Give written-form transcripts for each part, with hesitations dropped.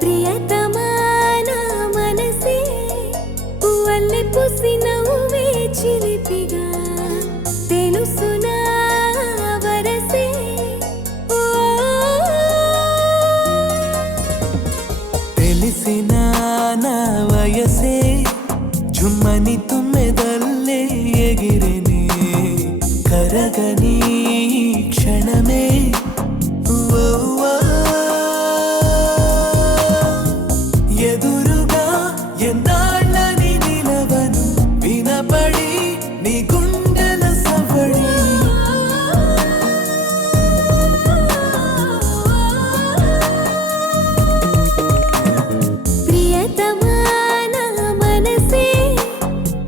ప్రియతమా నా మనసే పువ్వల్లె పూసి నవ్వే చిలిపిగా తెలుసునా వరసే తెలిసిన నా వయసే ఝుమ్మని తుమ్మెదల్లే ఎగిరెనే కరగని క్షణమే ఎదురుగా ఎన్నాళ్ళని నిలవను వినపడి నీ గుండెల సవడి ప్రియతమా నా మనసే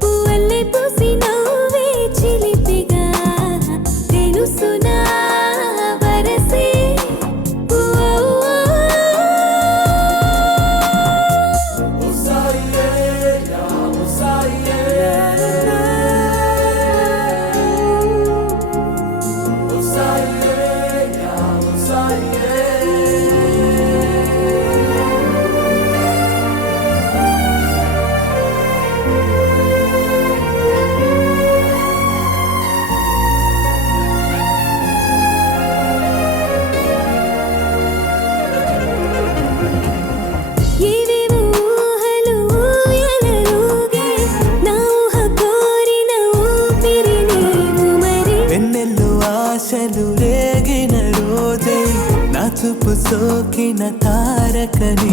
పువ్వల్లె పూసి నవ్వే చిలిపిగా తెలుసునా వరసే ఆశలు రేగిన రోజే నా చూపు సోకిన తారకని